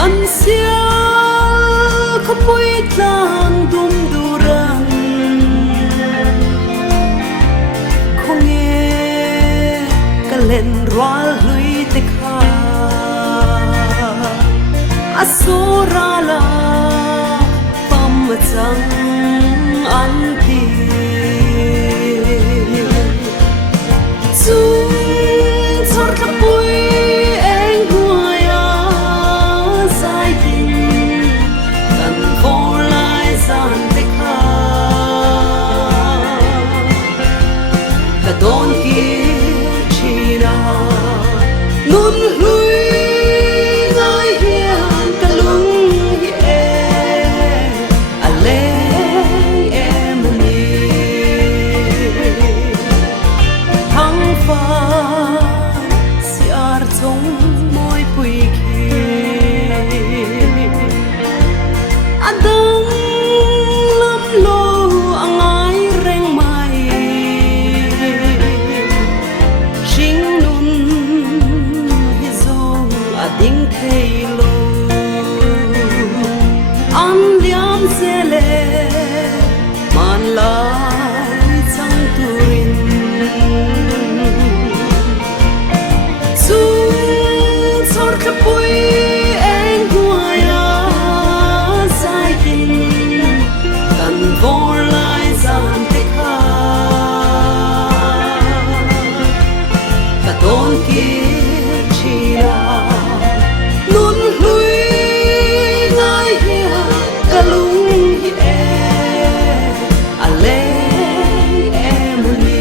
kan sia khapui tlang dum duran không nghe ka len roal hlui te kha asura la pam chang an ti chung chor khapui eng huaya sai tin kan ko lai san te kha ka don ki chira nun hlui ngai hian ka lung hi a le em ni thăng pha siar chong moi pui khi adang lam lo angai reng mai sing nun hi zong ading thei lo an liam zele man lai chang tuin chung chor khapui eng huaya sai tin kan vor lai zan te kha ka don ki chira nun hlui ngai hia ka lung hi a le em ni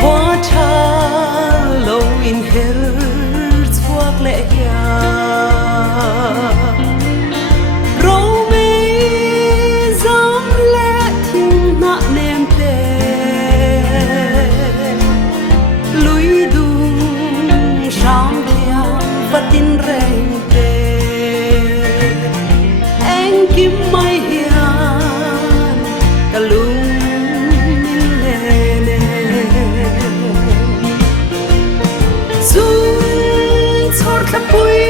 khóa cha lâu in her chuak le ya râu mê dám lẽ thinh na nem te lùi dung sam thia và tin rèn te anh kim mai hian ka lung min le le chung chor khapui